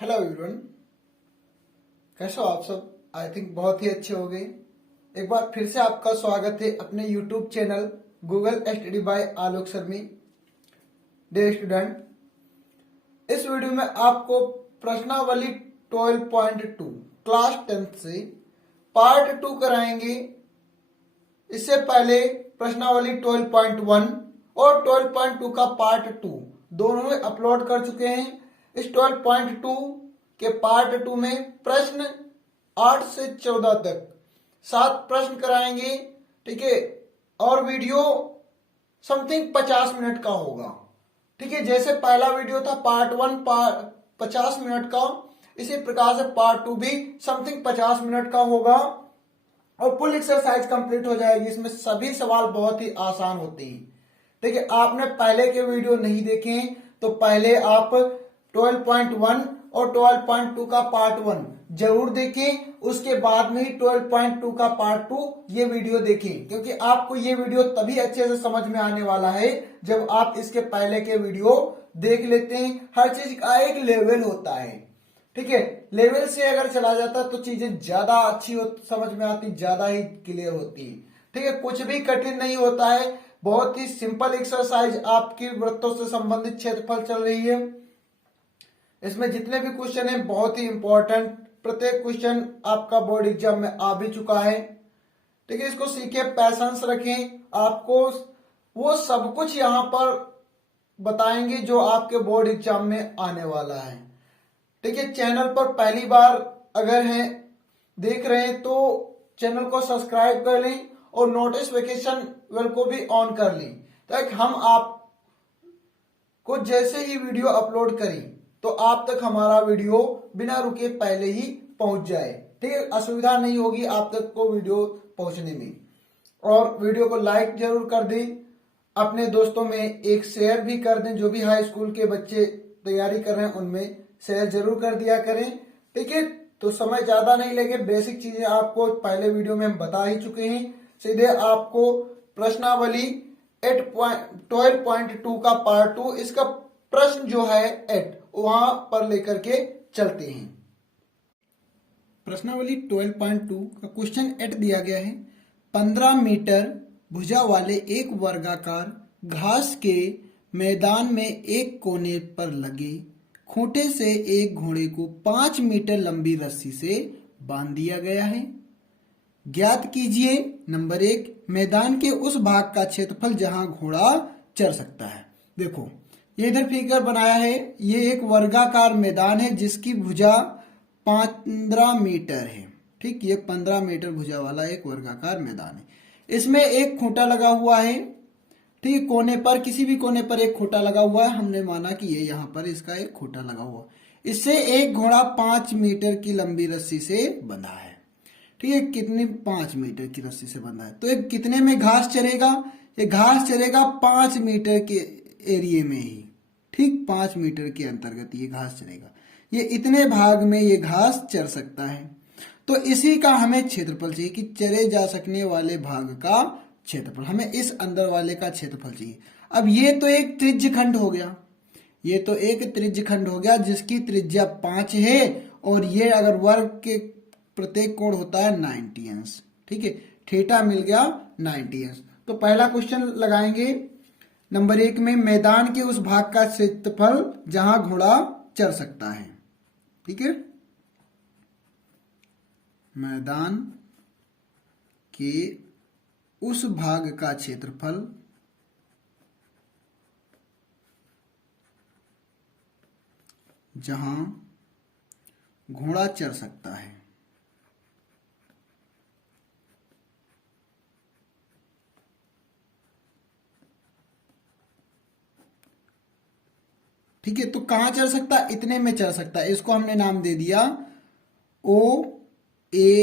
Hello everyone, कैसे हो आप सब। आई थिंक बहुत ही अच्छे हो गए। एक बार फिर से आपका स्वागत है अपने YouTube channel Google study by Alok शर्मी डियर स्टूडेंट। इस वीडियो में आपको प्रश्नावली 12.2 क्लास 10th से पार्ट 2 कराएंगे। इससे पहले प्रश्नावली 12.1 और 12.2 का पार्ट 2 दोनों में अपलोड कर चुके हैं। इस 12.2 के पार्ट 2 में प्रश्न 8 से 14 तक 7 प्रश्न कराएंगे, ठीक है। और वीडियो समथिंग 50 मिनट का होगा, ठीक है। जैसे पहला वीडियो था पार्ट 1 50 मिनट का, इसी प्रकार से पार्ट 2 भी समथिंग 50 मिनट का होगा और फुल एक्सरसाइज कंप्लीट हो जाएगी। इसमें सभी सवाल बहुत ही आसान होते हैं, ठीक है। आपने पहले के वीडियो नहीं देखे तो पहले आप 12.1 और 12.2 का पार्ट 1 जरूर देखें, उसके बाद में ही 12.2 का पार्ट 2 ये वीडियो देखें, क्योंकि आपको ये वीडियो तभी अच्छे से समझ में आने वाला है जब आप इसके पहले के वीडियो देख लेते हैं। हर चीज का एक लेवल होता है, ठीक है। लेवल से अगर चला जाता तो चीजें ज्यादा अच्छी समझ में आती, ज्यादा ही क्लियर होती है, ठीक है। कुछ भी कठिन नहीं होता है, बहुत ही सिंपल एक्सरसाइज आपकी वृत्तों से संबंधित क्षेत्रफल चल रही है। इसमें जितने भी क्वेश्चन है बहुत ही इंपॉर्टेंट, प्रत्येक क्वेश्चन आपका बोर्ड एग्जाम में आ भी चुका है, ठीक है। इसको सीखे, पैशंस रखें, आपको वो सब कुछ यहां पर बताएंगे जो आपके बोर्ड एग्जाम में आने वाला है, ठीक है। चैनल पर पहली बार अगर हैं देख रहे हैं तो चैनल को सब्सक्राइब कर लें और नोटिफिकेशन बेल को भी ऑन कर लें, ताकि हम आप को जैसे ही वीडियो अपलोड करें तो आप तक हमारा वीडियो बिना रुके पहले ही पहुंच जाए, ठीक है। असुविधा नहीं होगी आप तक को वीडियो पहुंचने में। और वीडियो को लाइक जरूर कर दें, अपने दोस्तों में एक शेयर भी कर दें। जो भी हाई स्कूल के बच्चे तैयारी कर रहे हैं उनमें शेयर जरूर कर दिया करें, ठीक है। तो समय ज्यादा नहीं लगे, बेसिक चीजें आपको पहले वीडियो में हम बता ही चुके हैं। सीधे आपको प्रश्नावली 12.2 का पार्ट 2 इसका प्रश्न जो है 8 वहां पर लेकर के चलते हैं। प्रश्नावली 12.2 का क्वेश्चन 8 दिया गया है। 15 मीटर भुजा वाले एक वर्गाकार घास के मैदान में एक कोने पर लगे खूंटे से एक घोड़े को 5 मीटर लंबी रस्सी से बांध दिया गया है। ज्ञात कीजिए नंबर 1, मैदान के उस भाग का क्षेत्रफल जहां घोड़ा चर सकता है। देखो ये इधर फिगर बनाया है, ये एक वर्गाकार मैदान है जिसकी भुजा 15 मीटर है, ठीक। ये 15 मीटर भुजा वाला एक वर्गाकार मैदान है। इसमें एक खूंटा लगा हुआ है, ठीक। कोने पर, किसी भी कोने पर एक खूंटा लगा हुआ है। हमने माना कि ये यहाँ पर इसका एक खूंटा लगा हुआ। इससे एक घोड़ा 5 मीटर की लंबी रस्सी से बंधा है, ठीक है। कितनी? 5 मीटर की रस्सी से बंधा है। तो ये कितने में घास चरेगा? ये घास चरेगा 5 मीटर के एरिया में ही, ठीक। 5 मीटर के अंतर्गत ये घास चरेगा। ये इतने भाग में ये घास चर सकता है। तो इसी का हमें क्षेत्रफल चाहिए कि चरे जा सकने वाले भाग का क्षेत्रफल। हमें इस अंदर वाले का क्षेत्रफल चाहिए। अब ये तो एक त्रिज्य खंड हो गया, ये तो एक त्रिज्य खंड हो गया जिसकी त्रिज्या 5 है और ये अगर वर्ग के प्रत्येक कोण होता है 90 अंश, ठीक है। थीटा मिल गया 90 अंश। तो पहला क्वेश्चन लगाएंगे नंबर 1 में, मैदान के उस भाग का क्षेत्रफल जहां घोड़ा चर सकता है, ठीक है। मैदान के उस भाग का क्षेत्रफल जहां घोड़ा चर सकता है, ठीक है। तो कहां चल सकता है? इतने में चल सकता है। इसको हमने नाम दे दिया ओ ए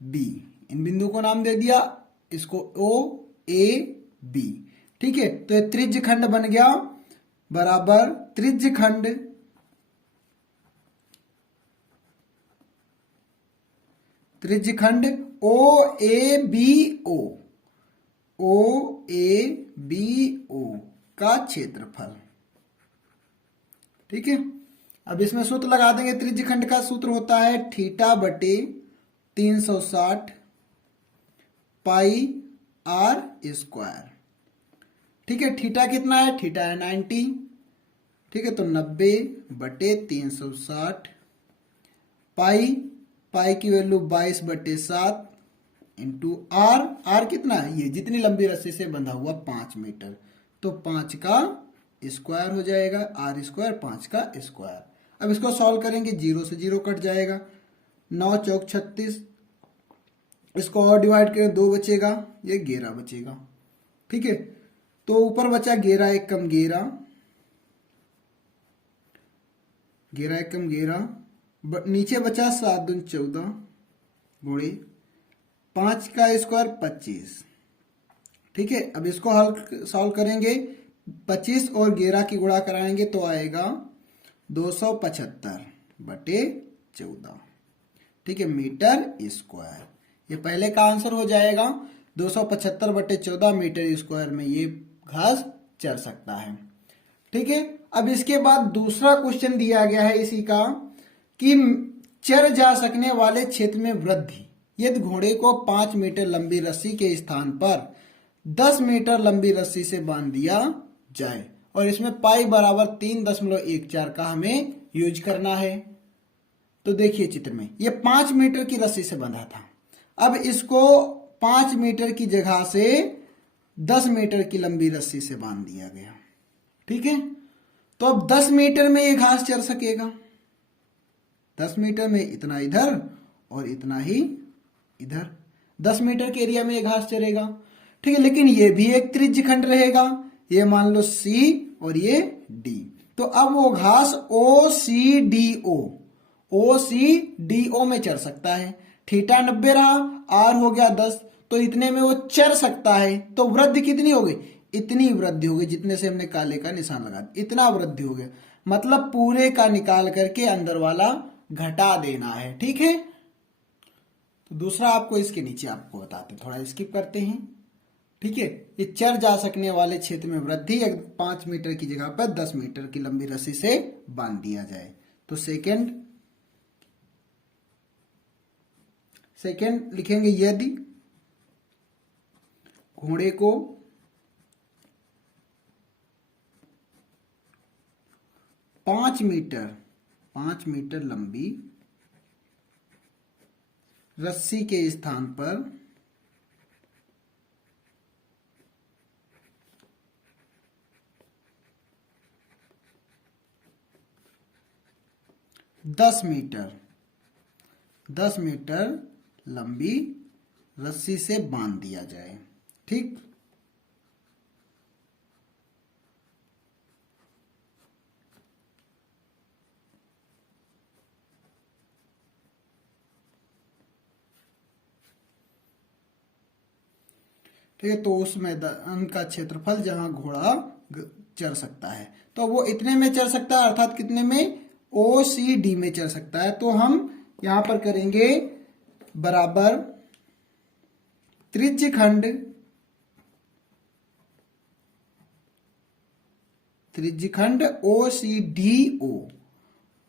बी, इन बिंदु को नाम दे दिया इसको ओ ए बी, ठीक है। तो ये त्रिज्य खंड बन गया बराबर त्रिज्य खंड ओ ए बी ओ का क्षेत्रफल, ठीक है। अब इसमें सूत्र लगा देंगे। त्रिज्यखंड का सूत्र होता है थीटा बटे 360 पाई आर स्क्वायर। ठीक है, थीटा कितना है? थीटा है 90। ठीक है, तो 90 बटे 360 पाई की वैल्यू 22 बटे 7 इंटू आर कितना है? ये जितनी लंबी रस्सी से बंधा हुआ 5 मीटर, तो 5 का स्क्वायर हो जाएगा। आर स्क्वायर 5 का स्क्वायर। अब इसको सॉल्व करेंगे, 0 से 0 कट जाएगा, 9 चौक 36। इसको और डिवाइड करें, 2 बचेगा, ये 11 बचेगा। ठीक है, तो ऊपर बचा 11 एक कम 11, 11 एक कम 11, नीचे बचा 7 दूनी 14 गुणे 5 का स्क्वायर 25। ठीक है, अब इसको हल सॉल्व करेंगे, 25 और 11 की गुणा कराएंगे तो आएगा 275 बटे 14। ठीक है, मीटर स्क्वायर। ये पहले का आंसर हो जाएगा। 275 बटे 14 मीटर स्क्वायर में ये घास चर सकता है। ठीक है, अब इसके बाद दूसरा क्वेश्चन दिया गया है इसी का कि चर जा सकने वाले क्षेत्र में वृद्धि यदि घोड़े को 5 मीटर लंबी रस्सी के स्थान पर 10 मीटर लंबी रस्सी से बांध दिया जाए और इसमें पाई बराबर 3.14 का हमें यूज करना है। तो देखिए चित्र में ये 5 मीटर की रस्सी से बंधा था। अब इसको 5 मीटर की जगह से 10 मीटर की लंबी रस्सी से बांध दिया गया। ठीक है, तो अब 10 मीटर में ये घास चर सकेगा। 10 मीटर में इतना इधर और इतना ही इधर, 10 मीटर के एरिया में ये घास चरेगा। ठीक है, लेकिन ये भी एक त्रिज्यखंड रहेगा, ये मान लो C और ये D। तो अब वो घास OCDO में चर सकता है। थीटा 90 रहा, आर हो गया 10, तो इतने में वो चर सकता है। तो वृद्धि कितनी हो गई? इतनी वृद्धि हो गई, जितने से हमने काले का निशान लगा दिया, इतना वृद्धि हो गया। मतलब पूरे का निकाल करके अंदर वाला घटा देना है। ठीक है, तो दूसरा आपको इसके नीचे आपको बताते, थोड़ा स्किप करते हैं। ठीक है, ये चर जा सकने वाले क्षेत्र में वृद्धि 5 मीटर की जगह पर 10 मीटर की लंबी रस्सी से बांध दिया जाए। तो सेकंड लिखेंगे, यदि घोड़े को 5 मीटर लंबी रस्सी के स्थान पर 10 मीटर लंबी रस्सी से बांध दिया जाए। ठीक, ठीक है, तो उस मैदान का क्षेत्रफल जहां घोड़ा चर सकता है, तो वो इतने में चर सकता है, अर्थात कितने में? OCD में चर सकता है। तो हम यहां पर करेंगे बराबर त्रिज्यखंड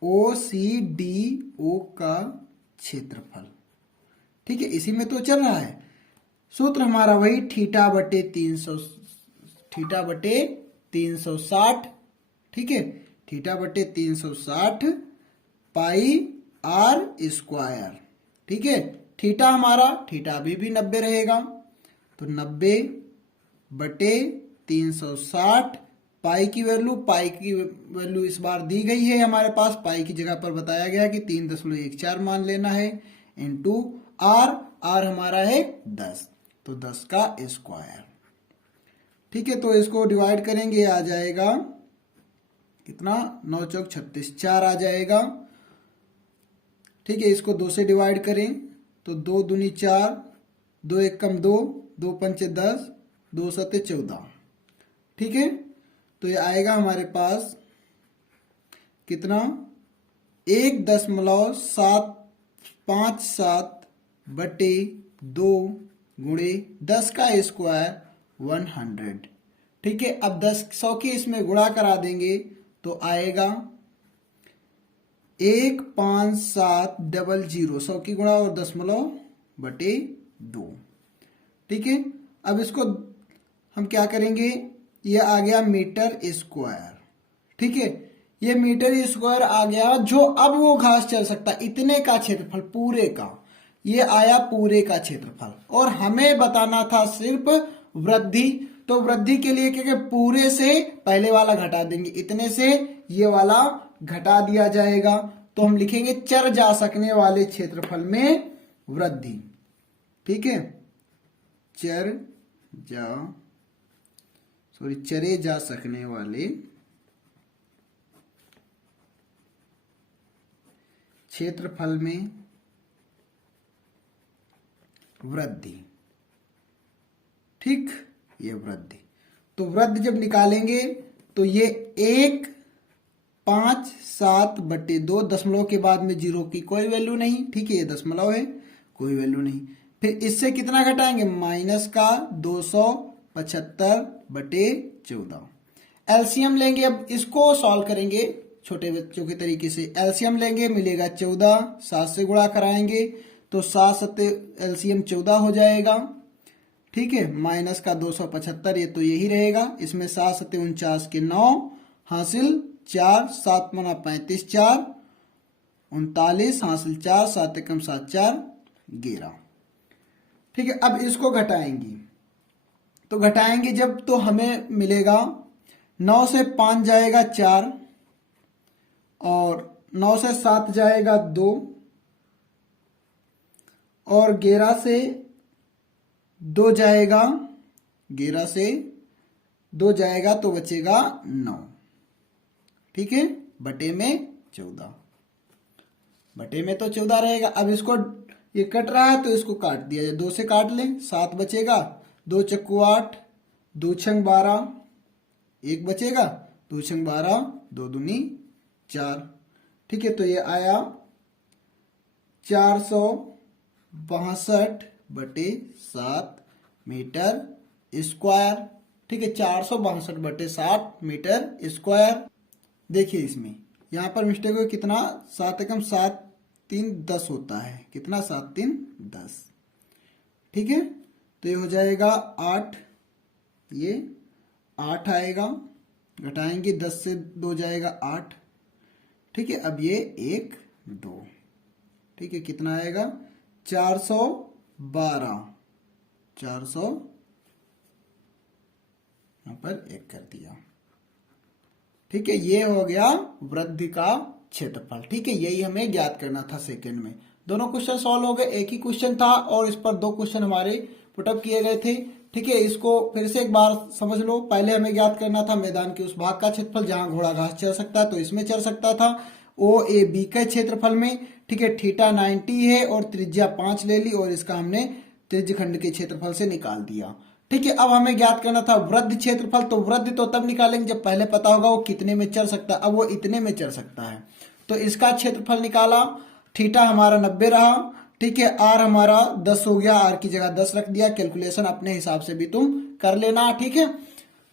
OCDO का क्षेत्रफल। ठीक है, इसी में तो चल रहा है। सूत्र हमारा वही थीटा बटे 360। ठीक है, थीटा बटे 360 पाई आर स्क्वायर। ठीक है, थीटा अभी भी 90 रहेगा, तो 90 बटे 360 पाई की वैल्यू इस बार दी गई है हमारे पास, पाई की जगह पर बताया गया कि 3.14 मान लेना है, इंटू आर हमारा है 10, तो 10 का स्क्वायर। ठीक है, तो इसको डिवाइड करेंगे, आ जाएगा कितना? 9 चौक 36, 4 आ जाएगा। ठीक है, इसको 2 से डिवाइड करें तो 2 दूनी 4, 2 एक कम 2, 2 पंचे 10, 2 सते 14। ठीक है, तो ये आएगा हमारे पास कितना? 1.757 बटे 2 गुणे 10 का स्क्वायर 100। ठीक है, अब 100 की इसमें गुणा करा देंगे तो आएगा 15700 100 की गुणा और दशमलव बटे 2। ठीक है, अब इसको हम क्या करेंगे, ये आ गया मीटर स्क्वायर। ठीक है, ये मीटर स्क्वायर आ गया, जो अब वो घास चल सकता इतने का क्षेत्रफल पूरे का, ये आया पूरे का क्षेत्रफल। और हमें बताना था सिर्फ वृद्धि, तो वृद्धि के लिए क्या पूरे से पहले वाला घटा देंगे, इतने से ये वाला घटा दिया जाएगा, तो हम लिखेंगे चर जा सकने वाले क्षेत्रफल में वृद्धि। ठीक है, चरे जा सकने वाले क्षेत्रफल में वृद्धि। ठीक, ये वृद्धि, तो वृद्धि जब निकालेंगे तो ये 157/2, दशमलव के बाद में 0 की कोई वैल्यू नहीं। ठीक है, ये दशमलव है, कोई वैल्यू नहीं। फिर इससे कितना घटाएंगे, माइनस का 275/14। एलसीएम लेंगे, अब इसको सॉल्व करेंगे छोटे बच्चों के तरीके से। एलसीएम लेंगे, मिलेगा 14, 7 से गुणा कराएंगे तो 7 7 एलसीएम 14 हो जाएगा। ठीक है, माइनस का 275, ये तो यही रहेगा, इसमें 7 7 49 के 9 हासिल 4, 7 × 35 4 39 हासिल 4, 7 × 7 4 11। ठीक है, अब इसको घटाएंगे, तो घटाएंगे जब तो हमें मिलेगा 9 से 5 जाएगा 4, और 9 से 7 जाएगा 2, और 11 से 2 जाएगा, 11 से 2 जाएगा तो बचेगा 9। ठीक है, बटे में 14, बटे में तो 14 रहेगा। अब इसको ये कट रहा है तो इसको काट दिया जाए, 2 से काट लें, 7 बचेगा, 2 चक्कू 8, 2 छंग 12, 1 बचेगा, 2 छंग 12, 2 दूनी 4। ठीक है, तो ये आया 462/7 मीटर स्क्वायर। ठीक है, 462/7 मीटर स्क्वायर। देखिए इसमें यहां पर मिस्टेक हो, कितना 7 एकम 7 3 10 होता है, कितना 7 3 10। ठीक है, तो ये हो जाएगा 8, ये 8 आएगा, घटाएंगे 10 से 2 जाएगा 8। ठीक है, अब ये 1 2। ठीक है, कितना आएगा 412, 400 यहां पर 1 कर दिया। ठीक है, ये हो गया वृद्धि का क्षेत्रफल। ठीक है, यही हमें ज्ञात करना था सेकंड में। दोनों क्वेश्चन सॉल्व हो गए, एक ही क्वेश्चन था और इस पर 2 क्वेश्चन हमारे पुटअप किए गए थे। ठीक है, इसको फिर से एक बार समझ लो। पहले हमें ज्ञात करना था मैदान के उस भाग का क्षेत्रफल जहां घोड़ा घास चल सकता है, तो इसमें चल सकता था ओ ए बी के क्षेत्रफल में। ठीक है, थीटा 90 है और त्रिज्या 5 ले ली और इसका हमने त्रिज्य खंड के क्षेत्रफल से निकाल दिया। ठीक है, अब हमें ज्ञात करना था वृद्धि क्षेत्रफल। तो वृद्धि तो तब निकालेंगे जब पहले पता होगा वो कितने में चल सकता है। अब वो इतने में चल सकता है, तो इसका क्षेत्रफल निकाला, थीटा हमारा 90 रहा। ठीक है, आर हमारा 10 हो गया, आर की जगह 10 रख दिया। कैलकुलेशन अपने हिसाब से भी तुम कर लेना। ठीक है,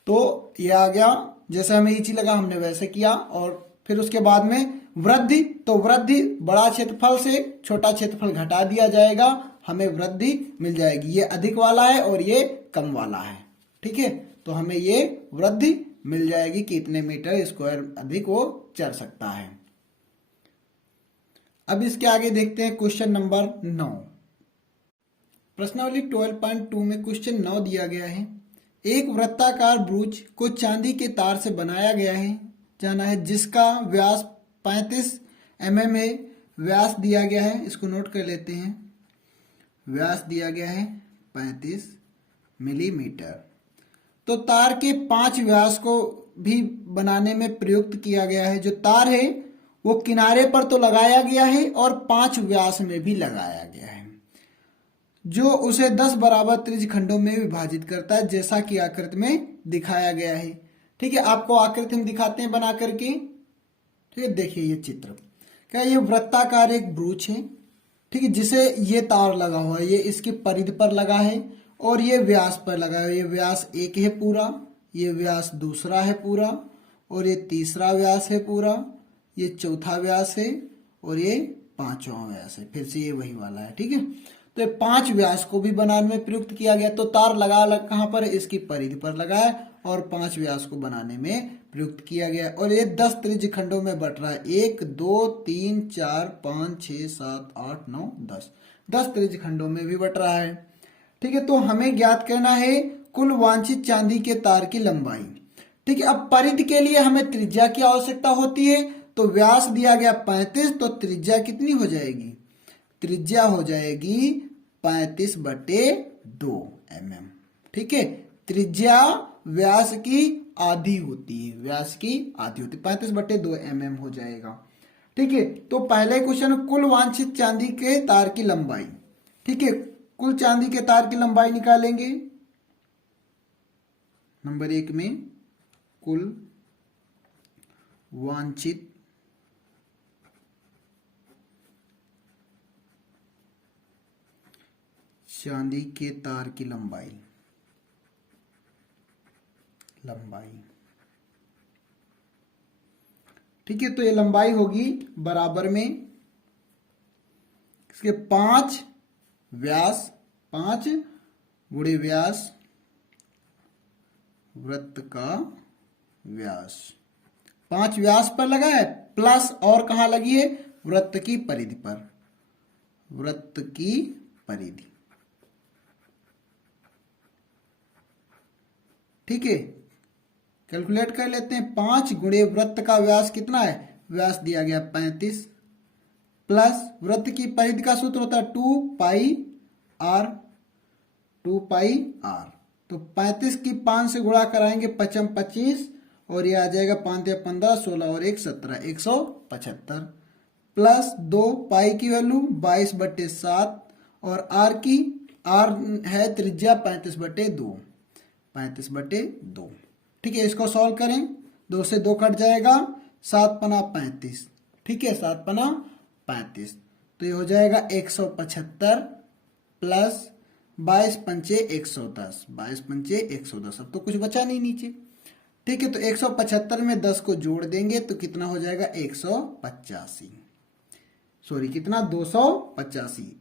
तो ये आ गया, जैसे हमें इजी लगा हमने वैसे किया। और फिर उसके बाद में वृद्धि, तो वृद्धि बड़ा क्षेत्रफल से छोटा क्षेत्रफल घटा दिया जाएगा, हमें वृद्धि मिल जाएगी। ये अधिक वाला है और ये कम वाला है। ठीक है, तो हमें ये वृद्धि मिल जाएगी कि इतने मीटर स्क्वायर अधिक वो चल सकता है। अब इसके आगे देखते हैं क्वेश्चन नंबर 9। प्रश्नावली 12.2 में क्वेश्चन 9 दिया गया है। एक वृत्ताकार ब्रूच को चांदी के तार से बनाया गया है, जाना है, जिसका व्यास 35 mm है। व्यास दिया गया है, इसको नोट कर लेते हैं। व्यास दिया गया है 35 मिलीमीटर। तो तार के 5 व्यास को भी बनाने में प्रयुक्त किया गया है। जो तार है वो किनारे पर तो लगाया गया है और 5 व्यास में भी लगाया गया है, जो उसे 10 बराबर त्रिज्य खंडों में विभाजित करता है, जैसा कि आकृति में दिखाया गया है। ठीक है, आपको आकृति में दिखाते हैं बना करके। ठीक है, देखिए ये चित्र, क्या ये वृत्ताकार एक ब्रूच है। ठीक है, जिसे ये तार लगा हुआ है, ये इसकी परिधि पर लगा है और ये व्यास पर लगा है। ये व्यास 1 है पूरा, ये व्यास दूसरा है पूरा, और ये तीसरा व्यास है पूरा, ये चौथा व्यास है और ये पांचवा व्यास है, फिर से ये वही वाला है। ठीक है, तो ये 5 व्यास को भी बनाने में प्रयुक्त किया गया। तो तार लगा कहाँ पर है, इसकी परिधि पर लगा है और 5 व्यास को बनाने में प्रयुक्त किया गया। और ये 10 त्रिज्य खंडों में बट रहा है, 1 2 3 4 5 6 7 8 9 10, 10 त्रिज्य खंडों में भी बट रहा है। ठीक है, तो हमें ज्ञात करना है कुल वांछित चांदी के तार की लंबाई। ठीक है, अब परिधि के लिए हमें त्रिज्या की आवश्यकता होती है। तो व्यास दिया गया 35, तो त्रिज्या कितनी हो जाएगी, त्रिज्या हो जाएगी 35/2 mm। ठीक है, त्रिज्या व्यास की आधी होती है, व्यास की आधी होती है, 35/2 mm हो जाएगा। ठीक है, तो पहले क्वेश्चन कुल वांछित चांदी के तार की लंबाई। ठीक है, कुल चांदी के तार की लंबाई निकालेंगे। नंबर 1 में कुल वांछित चांदी के तार की लंबाई, ठीक है, तो ये लंबाई होगी बराबर में इसके 5 व्यास, 5 गुणे व्यास, वृत्त का व्यास, 5 व्यास पर लगा है प्लस और कहां लगी है, वृत्त की परिधि पर, वृत्त की परिधि। ठीक है, कैलकुलेट कर लेते हैं। 5 गुणे वृत्त का व्यास कितना है, व्यास दिया गया 35, प्लस वृत्त की परिधि का सूत्र होता है 2πr, 2πr। तो 35 की 5 से गुणा कराएंगे 5 25, और ये आ जाएगा 5 या 15, 16 और 1 17, 175, प्लस 2 पाई की वैल्यू 22/7, और आर की, आर है त्रिज्या 35/2, 35/2। ठीक है, इसको सॉल्व करें, 2 से 2 कट जाएगा, 7 पना 35। ठीक है, 7 पना 35, तो ये हो जाएगा 175 प्लस 22 पंचे 110, 22 पंचे 110। अब तो कुछ बचा नहीं नीचे। ठीक है, तो 175 में 10 को जोड़ देंगे तो कितना हो जाएगा, 185, सॉरी कितना, 285।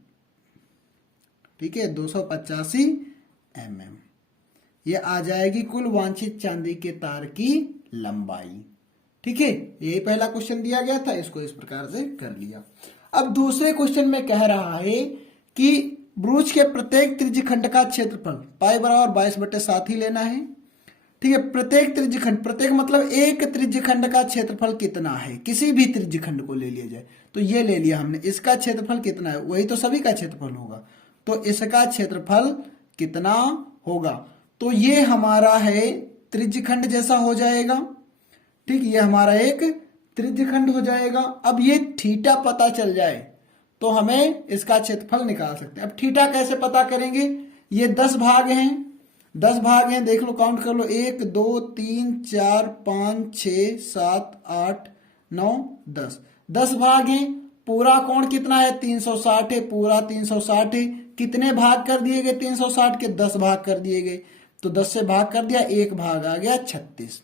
ठीक है, 285 mm। ये आ जाएगी कुल वांछित चांदी के तार की लंबाई। ठीक है, यही पहला क्वेश्चन दिया गया था, इसको इस प्रकार से कर लिया। अब दूसरे क्वेश्चन में कह रहा है कि ब्रूच के प्रत्येक त्रिज्यखंड का क्षेत्रफल पाई बराबर 22/7 ही लेना है। ठीक है, प्रत्येक त्रिज्यखंड, प्रत्येक मतलब एक त्रिज्यखंड का क्षेत्रफल कितना है, किसी भी त्रिज्यखंड को ले लिया जाए। तो ये ले लिया हमने, इसका क्षेत्रफल कितना है, वही तो सभी का क्षेत्रफल होगा, तो इसका क्षेत्रफल कितना होगा। तो ये हमारा है त्रिज्यखंड जैसा हो जाएगा। ठीक, ये हमारा एक त्रिज्यखंड हो जाएगा। अब ये थीटा पता चल जाए तो हमें इसका क्षेत्रफल निकाल सकते हैं। अब थीटा कैसे पता करेंगे, ये 10 भाग हैं, 10 भाग हैं, देख लो, काउंट कर लो, 1 2 3 4 5 6 7 8 9 10, 10 भाग हैं। पूरा कोण कितना है, 360 है, पूरा 360 है। कितने भाग कर दिए गए 360 के, 10 भाग कर दिए गए, तो 10 से भाग कर दिया, 1 भाग आ गया 36,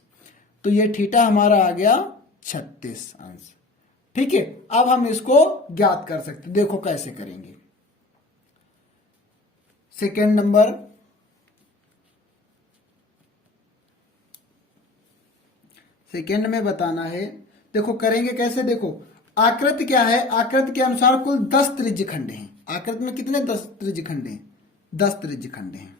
तो ये थीटा हमारा आ गया 36 अंश। ठीक है, अब हम इसको ज्ञात कर सकते, देखो कैसे करेंगे। सेकेंड नंबर, सेकेंड में बताना है, देखो करेंगे कैसे। देखो आकृति क्या है, आकृति के अनुसार कुल 10 त्रिज्यखंड हैं। आकृति में कितने 10 त्रिज्यखंड हैं, 10 त्रिज्यखंड हैं।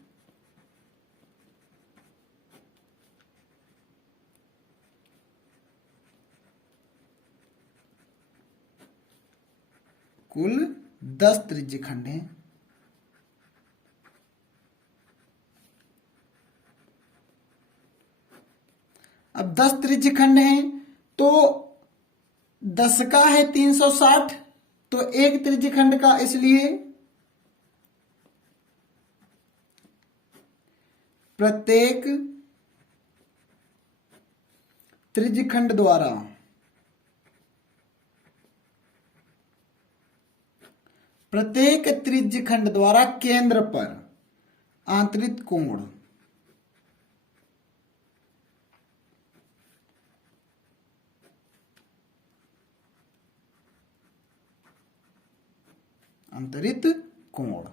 कुल 10 त्रिज्यखंड हैं। अब 10 त्रिज्यखंड हैं तो 10 का है 360, तो एक त्रिज्यखंड का, इसलिए प्रत्येक त्रिज्यखंड द्वारा प्रत्येक त्रिज्यखंड द्वारा केंद्र पर आंतरिक कोण अंतरित कोण।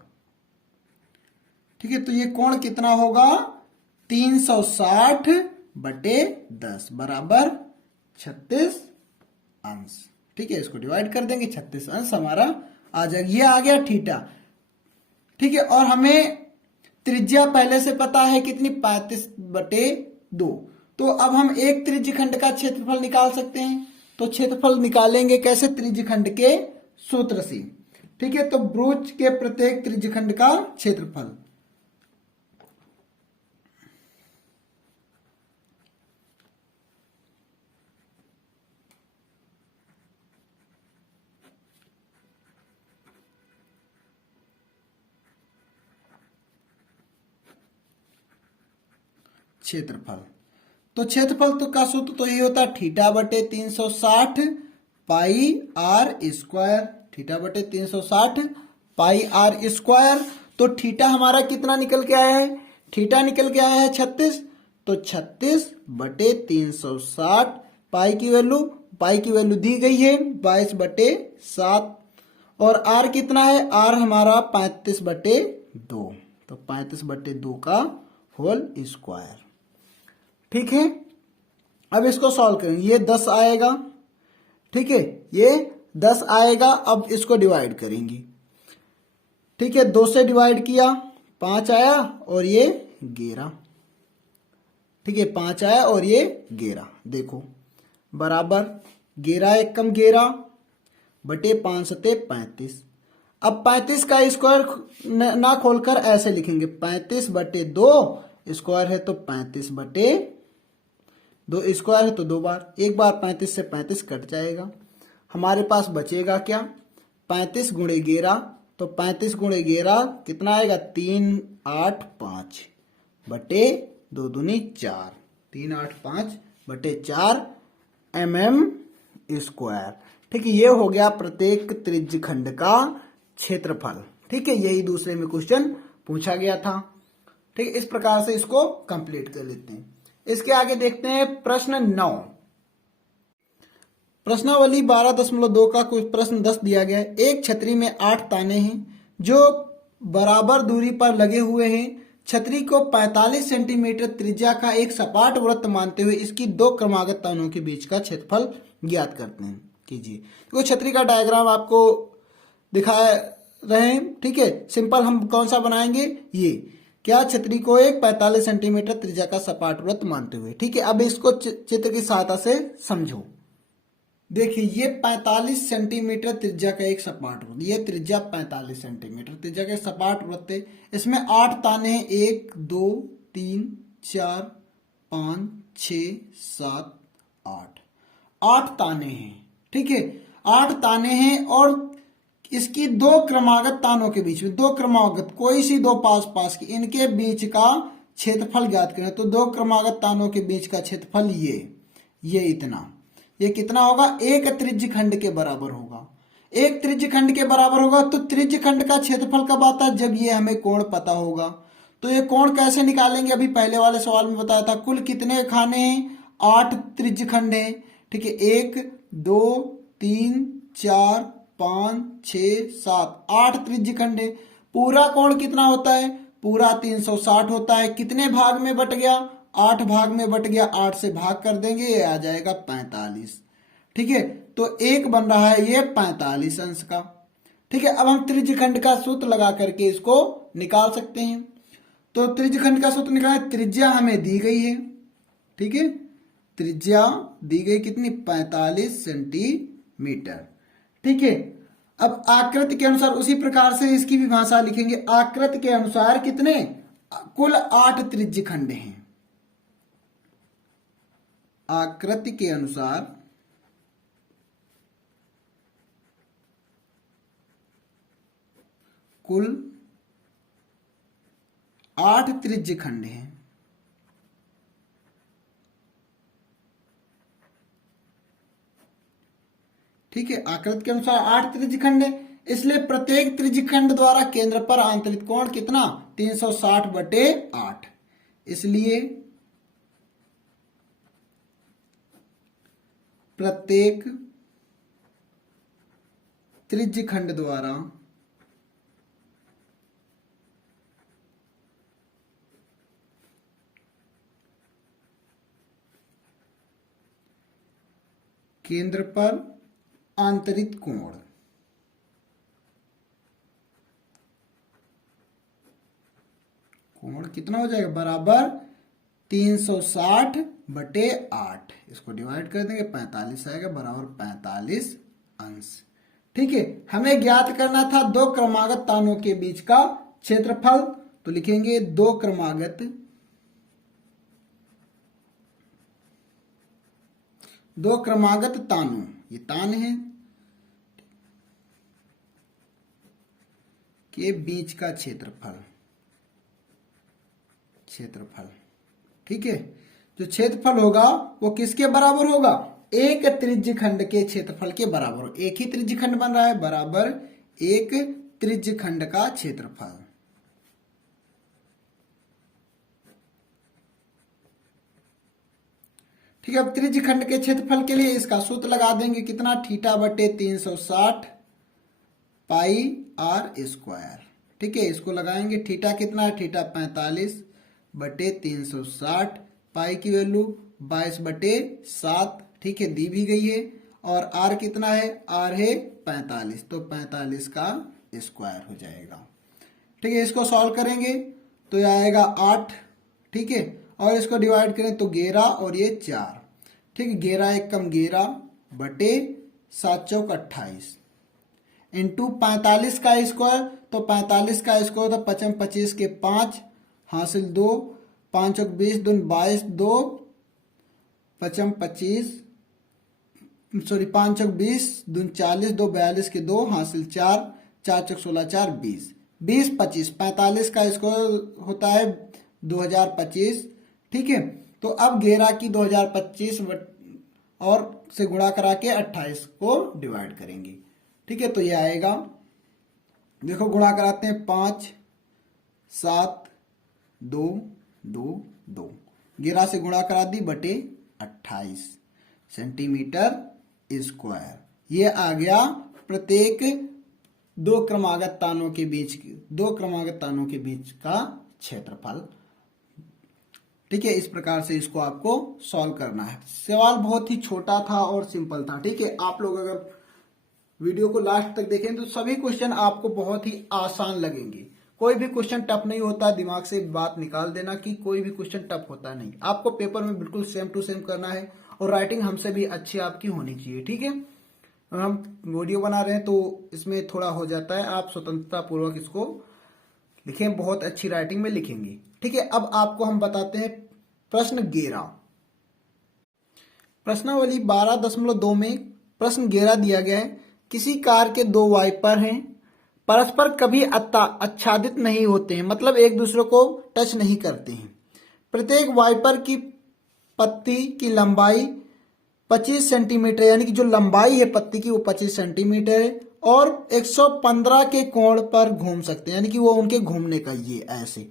ठीक है, तो ये कोण कितना होगा 360/10 बराबर 36 अंश। ठीक है, इसको डिवाइड कर देंगे, 36 अंश हमारा आ जाएगा। ये आ गया थीटा। ठीक है, और हमें त्रिज्या पहले से पता है कितनी 35/2। तो अब हम एक त्रिज्यखंड का क्षेत्रफल निकाल सकते हैं। तो क्षेत्रफल निकालेंगे कैसे, त्रिज्यखंड के सूत्र से। ठीक है, तो ब्रूच के प्रत्येक त्रिज्यखंड का क्षेत्रफल। क्षेत्रफल, तो क्षेत्रफल तो का सूत्र तो ये होता है θ/360 pi r square. θ/360 pi r square. तो थीटा हमारा कितना निकल के आया है, थीटा निकल के आया है 36। तो 36/360, पाई की वैल्यू दी गई है 22/7, और आर कितना है, आर हमारा 35/2। तो 35/2 का होल स्क्वायर। ठीक है, अब इसको सॉल्व करेंगे। ये 10 आएगा। ठीक है, ये 10 आएगा। अब इसको डिवाइड करेंगे। ठीक है, 2 से डिवाइड किया 5 आया और ये 11। ठीक है, 5 आया और ये 11। देखो बराबर 11 एक कम 11 बटे 5 सते 35। अब 35 का स्क्वायर ना खोलकर ऐसे लिखेंगे 35/2 स्क्वायर है तो 35/2 स्क्वायर है तो 2 बार, एक बार 35 से 35 कट जाएगा। हमारे पास बचेगा क्या, 35 गुणे 11। तो 35 गुणे 11 कितना आएगा 385 बटे 2 दूनी 4, 385 बटे 4 mm²। ठीक है, ये हो गया प्रत्येक त्रिज्यखंड का क्षेत्रफल। ठीक है, यही दूसरे में क्वेश्चन पूछा गया था। ठीक है, इस प्रकार से इसको कंप्लीट कर लेते हैं। इसके आगे देखते हैं प्रश्न 9। प्रश्नावली 12.2 का कुछ प्रश्न 10 दिया गया है। एक छतरी में 8 ताने हैं जो बराबर दूरी पर लगे हुए हैं। छतरी को 45 सेंटीमीटर त्रिज्या का एक सपाट वृत्त मानते हुए इसकी 2 क्रमागत तानों के बीच का क्षेत्रफल ज्ञात करते हैं। कीजिए। तो छतरी का डायग्राम आपको दिखा रहे हैं। ठीक है, सिंपल हम कौन सा बनाएंगे, ये क्या, छतरी को एक 45 सेंटीमीटर त्रिज्या का सपाट वृत्त मानते हुए। ठीक है, अब इसको चित्र की सहायता से समझो। देखिए, ये 45 सेंटीमीटर त्रिज्या का एक सपाट वृत्त, ये त्रिज्या 45 सेंटीमीटर त्रिज्या का सपाट वृत्त है। इसमें 8 ताने, 1 2 3 4 5 6 7 8 ताने हैं। ठीक है, 8 ताने हैं और इसकी 2 क्रमागत तानों के बीच में, 2 क्रमागत कोई सी 2 पास पास की, इनके बीच का क्षेत्रफल ज्ञात करें। तो 2 क्रमागत तानों के बीच का क्षेत्रफल ये इतना, ये कितना होगा, एक त्रिज्यखंड के बराबर होगा। एक त्रिज्यखंड के बराबर होगा तो त्रिज्यखंड का क्षेत्रफल कब आता है, जब ये हमें कोण पता होगा। तो ये कोण कैसे निकालेंगे, अभी पहले वाले सवाल में बताया था। कुल कितने खाने हैं, 8 त्रिज्यखंड हैं। ठीक है, 1 2 3 4 5 6 7 8 त्रिज्यखंड है। पूरा कोण कितना होता है, पूरा 360 होता है। कितने भाग में बट गया, 8 भाग में बट गया। 8 से भाग कर देंगे, ये आ जाएगा 45। ठीक है, तो एक बन रहा है ये 45 अंश का। ठीक है, अब हम त्रिज्यखंड का सूत्र लगा करके इसको निकाल सकते हैं। तो त्रिज्यखंड का सूत्र निकालें, त्रिज्या हमें दी गई है। ठीक है, त्रिज्या दी गई कितनी, 45 सेंटीमीटर। ठीक है, अब आकृति के अनुसार उसी प्रकार से इसकी भी भाषा लिखेंगे। आकृति के अनुसार कितने, कुल 8 त्रिज्यखंड हैं। आकृति के अनुसार कुल 8 त्रिज्यखंड हैं। ठीक है, आकृति के अनुसार 8 त्रिज्यखंड है, इसलिए प्रत्येक त्रिज्यखंड द्वारा केंद्र पर आंतरिक कोण कितना, 360/8। इसलिए प्रत्येक त्रिज्यखंड द्वारा केंद्र पर आंतरिक कोण, कोण कितना हो जाएगा बराबर 360/8। इसको डिवाइड कर देंगे 45 आएगा बराबर 45 अंश। ठीक है, हमें ज्ञात करना था दो क्रमागत तानों के बीच का क्षेत्रफल। तो लिखेंगे दो क्रमागत तानों, ये तान है, के बीच का क्षेत्रफल। ठीक है, जो क्षेत्रफल होगा वो किसके बराबर होगा, एक त्रिज्यखंड के क्षेत्रफल के बराबर। एक ही त्रिज्यखंड बन रहा है, बराबर एक त्रिज्यखंड का क्षेत्रफल। ठीक है, अब त्रिज्यखंड के क्षेत्रफल के लिए इसका सूत्र लगा देंगे, कितना, θ/360 पाई r स्क्वायर। ठीक है, इसको लगाएंगे, थीटा कितना है, थीटा 45/360, पाई की वैल्यू 22/7। ठीक है, दी भी गई है, और r कितना है, r है 45, तो 45 का स्क्वायर हो जाएगा। ठीक है, इसको सॉल्व करेंगे तो यह आएगा 8। ठीक है, और इसको डिवाइड करें तो 11 और ये 4। ठीक है, 11 एक कम 11/7 चौक 28 इंटू 45 का स्क्वायर, तो 45 का स्क्वायर तो 55 25 के 5 हासिल 2, 5 चौक 20 2 22 2 55 25 सॉरी 5 चौक 20 2 40 2 42 के 2 हासिल 4 4 चौक 16 4 20 20 25 45 का स्क्वायर होता है 2025। ठीक है, तो अब 11 की 2025 और से गुणा करा के 28 को डिवाइड करेंगे। ठीक है, तो ये आएगा, देखो गुणा कराते हैं, 5 7 2 2 2, 11 से गुणा करा दी बटे 28 सेंटीमीटर स्क्वायर। ये आ गया प्रत्येक दो क्रमागत तानों के बीच का क्षेत्रफल। ठीक है, इस प्रकार से इसको आपको सॉल्व करना है। सवाल बहुत ही छोटा था और सिंपल था। ठीक है, आप लोग अगर वीडियो को लास्ट तक देखें तो सभी क्वेश्चन आपको बहुत ही आसान लगेंगे। कोई भी क्वेश्चन टफ नहीं होता, दिमाग से बात निकाल देना कि कोई भी क्वेश्चन टफ होता नहीं। आपको पेपर में बिल्कुल सेम टू सेम करना है, और राइटिंग हमसे भी अच्छी आपकी होनी चाहिए। ठीक है, और हम वीडियो बना रहे हैं तो इसमें थोड़ा हो जाता है, आप स्वतंत्रता पूर्वक इसको लिखें, बहुत अच्छी राइटिंग में लिखेंगे। ठीक है, अब आपको हम बताते हैं प्रश्न 11। प्रश्नावली 12.2 में प्रश्न 11 दिया गया है, किसी कार के दो वाइपर हैं, परस्पर कभी आच्छादित नहीं होते हैं, मतलब एक दूसरे को टच नहीं करते हैं। प्रत्येक वाइपर की पत्ती की लंबाई 25 सेंटीमीटर, यानी कि जो लंबाई है पत्ती की वो 25 सेंटीमीटर है, और 115 के कोण पर घूम सकते हैं, यानी कि वो उनके घूमने का ये ऐसे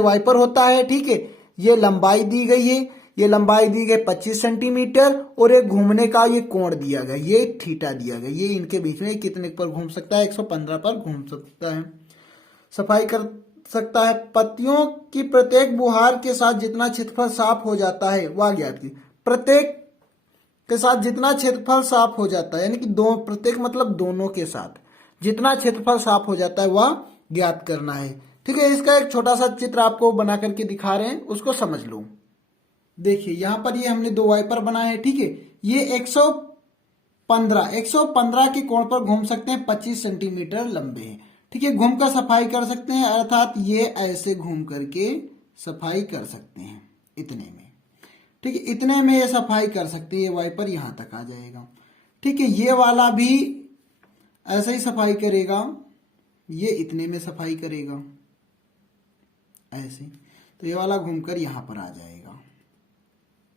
वाइपर होता है। ठीक है, ये लंबाई दी गई है, ये लंबाई दी गई 25 सेंटीमीटर, और ये घूमने का ये कोण दिया गया, ये थीटा दिया गया। ये इनके बीच में कितने पर घूम सकता है, 115 पर घूम सकता है, सफाई कर सकता है। पत्तियों की प्रत्येक बुहार के साथ जितना क्षेत्रफल साफ हो जाता है वह ज्ञात कीजिए। प्रत्येक के साथ जितना क्षेत्रफल साफ हो जाता है, यानी कि प्रत्येक मतलब दोनों के साथ जितना क्षेत्रफल साफ हो जाता है वह ज्ञात करना है। ठीक है, इसका एक छोटा सा चित्र आपको बना करके दिखा रहे हैं, उसको समझ लो। देखिए यहां पर ये हमने दो वाइपर बनाए हैं। ठीक है, ये 115 के कोण पर घूम सकते हैं, 25 सेंटीमीटर लंबे हैं। ठीक है, घूम कर सफाई कर सकते हैं, अर्थात ये ऐसे घूम करके सफाई कर सकते हैं इतने में। ठीक है, इतने में ये सफाई कर सकते हैं, ये वाइपर यहां तक आ जाएगा। ठीक है, ये वाला भी ऐसे ही सफाई करेगा, ये इतने में सफाई करेगा ऐसे, तो ये वाला घूमकर यहां पर आ जाएगा।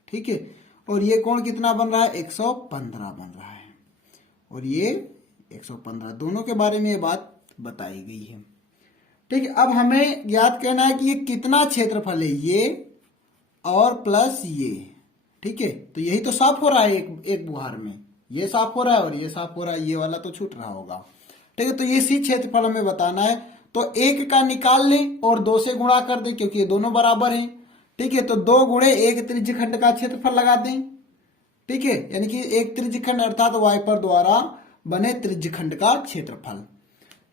ठीक है, और ये कोण कितना बन रहा है, 115 बन रहा है, और ये 115, दोनों के बारे में ये बात बताई गई है। ठीक है, अब हमें याद करना है कि ये कितना क्षेत्रफल है, ये और प्लस ये। ठीक है, तो यही तो साफ हो रहा है एक बुहार में, ये साफ हो रहा है और ये साफ हो रहा है, ये वाला तो छूट रहा होगा। ठीक है, तो ये सी क्षेत्रफल हमें बताना है, तो 1 का निकाल लें और 2 से गुणा कर दें, क्योंकि ये दोनों बराबर हैं। ठीक है, तो 2 गुणे 1 त्रिज्यखंड का क्षेत्रफल लगा दें। ठीक है, यानी कि एक त्रिज्यखंड अर्थात वाइपर द्वारा बने त्रिज्यखंड का क्षेत्रफल।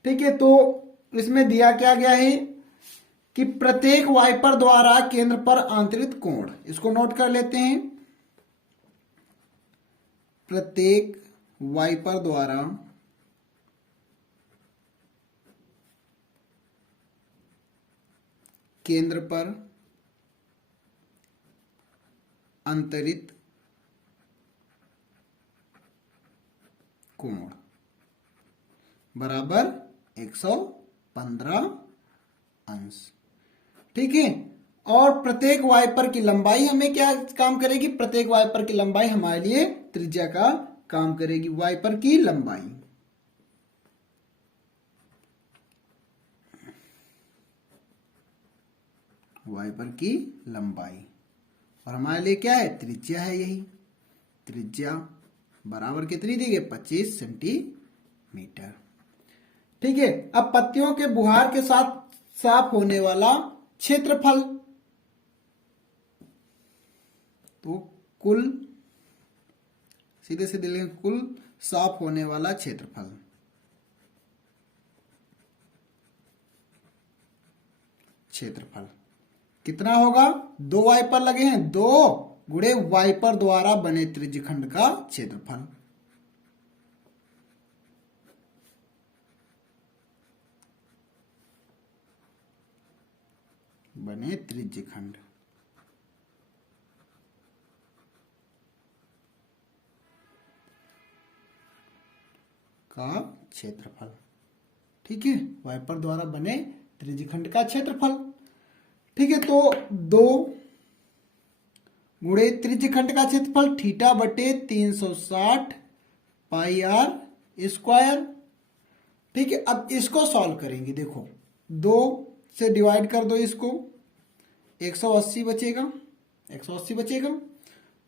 ठीक है, तो इसमें दिया क्या गया है कि प्रत्येक वाइपर द्वारा केंद्र पर आंतरिक कोण, इसको नोट कर लेते हैं। प्रत्येक वाइपर द्वारा केंद्र पर अंतरित कोण बराबर 115 अंश। ठीक है, और प्रत्येक वाइपर की लंबाई हमें क्या काम करेगी, प्रत्येक वाइपर की लंबाई हमारे लिए त्रिज्या का काम करेगी। वाइपर की लंबाई, वाइपर की लंबाई, और हमारे लिए क्या है, त्रिज्या है। यही त्रिज्या बराबर कितनी दी गई, 25 सेंटीमीटर। ठीक है, अब पत्तियों के बुहार के साथ साफ होने वाला क्षेत्रफल, तो कुल, सीधे सीधे लिखें, कुल साफ होने वाला क्षेत्रफल। क्षेत्रफल कितना होगा, 2 वाइपर लगे हैं, 2 गुणे वाइपर द्वारा बने त्रिज्यखंड का क्षेत्रफल। बने त्रिज्यखंड का क्षेत्रफल। ठीक है, वाइपर द्वारा बने त्रिज्यखंड का क्षेत्रफल। ठीक है, तो 2 गुणे त्रिज्यखंड का क्षेत्रफल थीटा बटे 360 पाई आर स्क्वायर। ठीक है, अब इसको सॉल्व करेंगे। देखो 2 से डिवाइड कर दो इसको, 180 बचेगा, 180 बचेगा।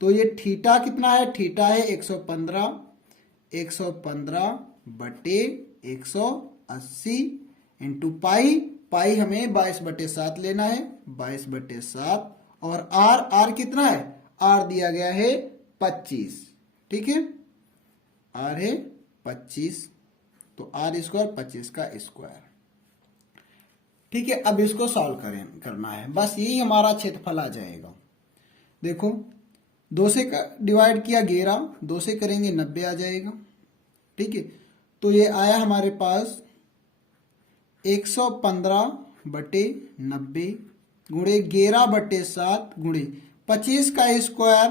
तो ये थीटा कितना है, थीटा है 115, 115 बटे 180 इंटू पाई, पाई हमें 22/7 लेना है, 22/7, और आर, आर कितना है, आर दिया गया है 25। ठीक है, आर है 25, तो आर स्क्वायर 25 का स्क्वायर। ठीक है, अब इसको सॉल्व करना है, बस यही हमारा क्षेत्रफल आ जाएगा। देखो 2 से डिवाइड किया 11, 2 से करेंगे 90 आ जाएगा। ठीक है, तो ये आया हमारे पास 115 बटे 90 गुणे 11/7 गुणे 25 का स्क्वायर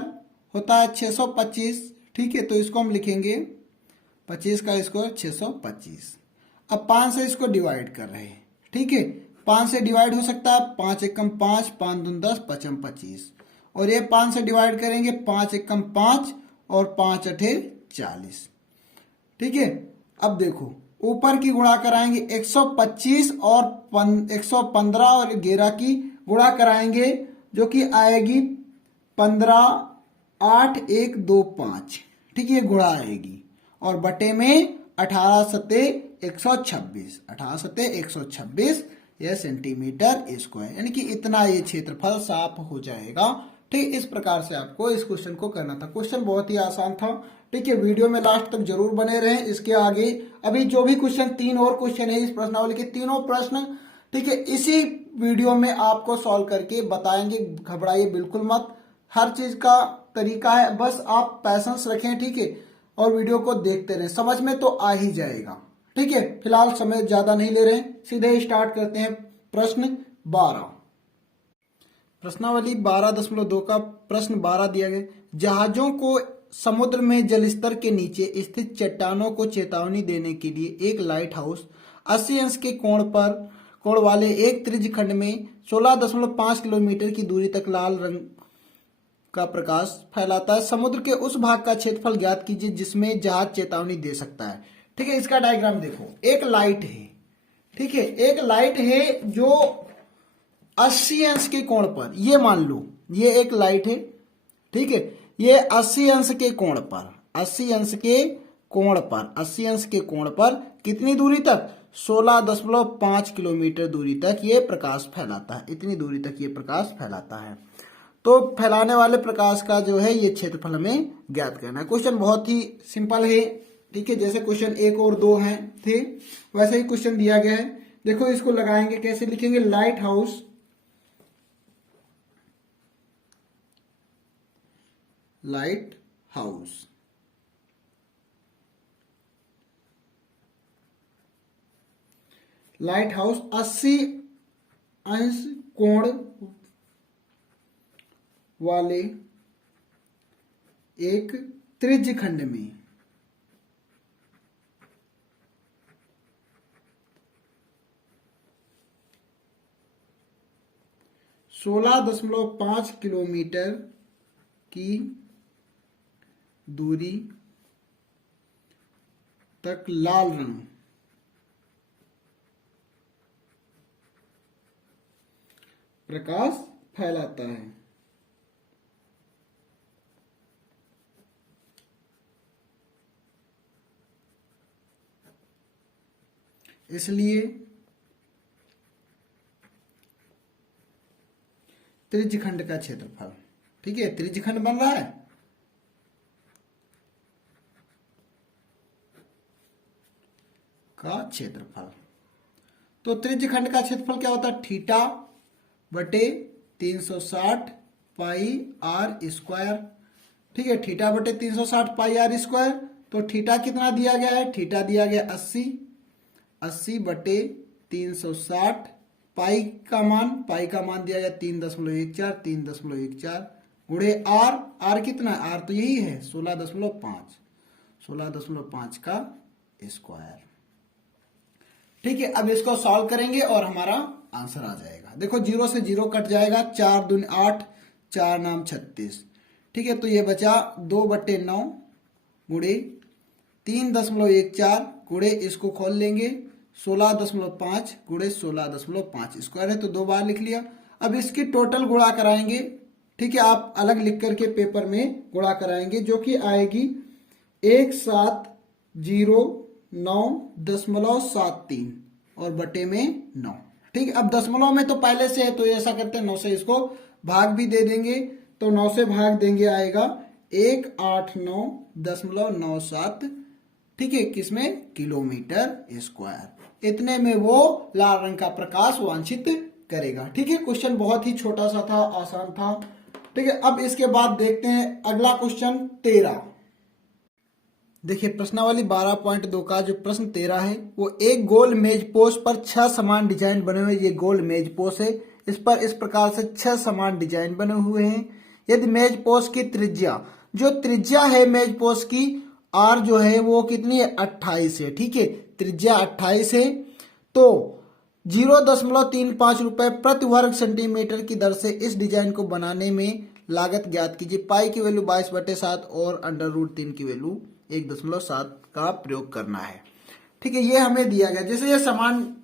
होता है 625। ठीक है, तो इसको हम लिखेंगे 25 का स्क्वायर 625। अब 5 से इसको डिवाइड कर रहे हैं। ठीक है, 5 से डिवाइड हो सकता है, 5 एकम 5, 5 दूनी 10, 5 25, और ये 5 से डिवाइड करेंगे, 5 एकम 5 और 5 अठे 40। ठीक है, अब देखो ऊपर की गुणा कराएंगे, 125 और 115 और 11 की गुणा कराएंगे, जो कि आएगी 15, 8, 1, 2, 5। ठीक है, गुणा आएगी, और बटे में 18 सत्ते 126, 18 सत्ते 126 यह सेंटीमीटर स्क्वायर, यानी कि इतना ये क्षेत्रफल साफ हो जाएगा। ठीक, इस प्रकार से आपको इस क्वेश्चन को करना था। क्वेश्चन बहुत ही आसान था। ठीक है, वीडियो में लास्ट तक जरूर बने रहें। इसके आगे अभी जो भी क्वेश्चन, 3 और क्वेश्चन है इस प्रश्नावली के, तीनों प्रश्न ठीक है इसी वीडियो में आपको सॉल्व करके बताएंगे। घबराइए बिल्कुल मत, हर चीज का तरीका है, बस आप पैसेंस रखें। ठीक है, और वीडियो को देखते रहें, समझ में तो आ ही जाएगा। ठीक है, फिलहाल समय ज्यादा नहीं ले रहे, सीधे स्टार्ट करते हैं। प्रश्न 12, प्रश्नावली 12.2 का प्रश्न 12 दिया गया, जहाजों को समुद्र में जलस्तर के नीचे स्थित चट्टानों को चेतावनी देने के लिए एक लाइट हाउस 80 अंश के कोण वाले एक त्रिज्यखंड में 16.5 किलोमीटर की दूरी तक लाल रंग का प्रकाश फैलाता है। समुद्र के उस भाग का क्षेत्रफल ज्ञात कीजिए जिसमें जहाज चेतावनी दे सकता है। ठीक है, इसका डायग्राम देखो, एक लाइट है। ठीक है, एक लाइट है जो 80 अंश के कोण पर, ये मान लो ये एक लाइट है। ठीक है, ये 80 अंश के कोण पर, 80 अंश के कोण पर, 80 अंश के कोण पर कितनी दूरी तक, 16.5 किलोमीटर दूरी तक ये प्रकाश फैलाता है। इतनी दूरी तक ये प्रकाश फैलाता है। तो फैलाने वाले प्रकाश का जो है ये क्षेत्रफल हमें ज्ञात करना है। क्वेश्चन बहुत ही सिंपल है, ठीक है। जैसे क्वेश्चन 1 और 2 हैं थे वैसे ही क्वेश्चन दिया गया है। देखो इसको लगाएंगे, कैसे लिखेंगे, light house, light house light house 80 अंश कोण वाले एक त्रिज्य खंड में 16.5 किलोमीटर की दूरी तक लाल रंग प्रकाश फैलाता है। इसलिए त्रिज्यखंड का क्षेत्रफल, ठीक है, त्रिज्यखंड बन रहा है, का क्षेत्रफल। तो त्रिज्यखंड का क्षेत्रफल क्या होता है, थीटा बटे 360 पाई आर स्क्वायर, ठीक है, थीटा बटे 360 पाई आर स्क्वायर। तो थीटा कितना दिया गया है, थीटा दिया गया 80 बटे 360, पाई का मान दिया गया 3.14 गुणे आर कितना है, आर तो यही है 16.5 का स्क्वायर, ठीक है। अब इसको सॉल्व करेंगे और हमारा आंसर आ जाएगा। देखो 0 से 0 कट जाएगा, 4 दूनी 8, 4 नाम 36, ठीक है। तो ये बचा 2/9 गुणे 3.14 गुणे, इसको खोल लेंगे 16.5 गुणे 16.5 स्क्वायर है तो 2 बार लिख लिया। अब इसकी टोटल गुणा कराएंगे, ठीक है, आप अलग लिख करके पेपर में गुणा कराएंगे, जो कि आएगी 1709.73 और बटे में 9, ठीक है। अब दशमलव में तो पहले से है तो ऐसा करते हैं 9 से इसको भाग भी दे देंगे, तो 9 से भाग देंगे आएगा 189.97, ठीक है, किसमें, किलोमीटर स्क्वायर। इतने में वो लाल रंग का प्रकाश वांछित करेगा, ठीक है। क्वेश्चन बहुत ही छोटा सा था, आसान था, ठीक है। अब इसके बाद देखते हैं अगला क्वेश्चन 13। देखिए प्रश्नावली 12.2 का जो प्रश्न 13 है वो एक गोल मेज पोस्ट पर 6 समान डिजाइन बने हुए, ये गोल मेज पोस्ट है, इस पर इस प्रकार से 6 समान डिजाइन बने हुए हैं। यदि मेज पोस्ट की त्रिज्या, जो त्रिज्या है मेज पोस्ट की आर जो है वो कितनी है, 28 है, ठीक है, त्रिज्या 28 है। तो 0.35 रुपए प्रति वर्ग सेंटीमीटर की दर से इस डिजाइन को बनाने में लागत ज्ञात कीजिए। पाई की वैल्यू 22/7 और √3 की वैल्यू 1.7 का प्रयोग करना है, ठीक है। ये हमें दिया गया, जैसे ये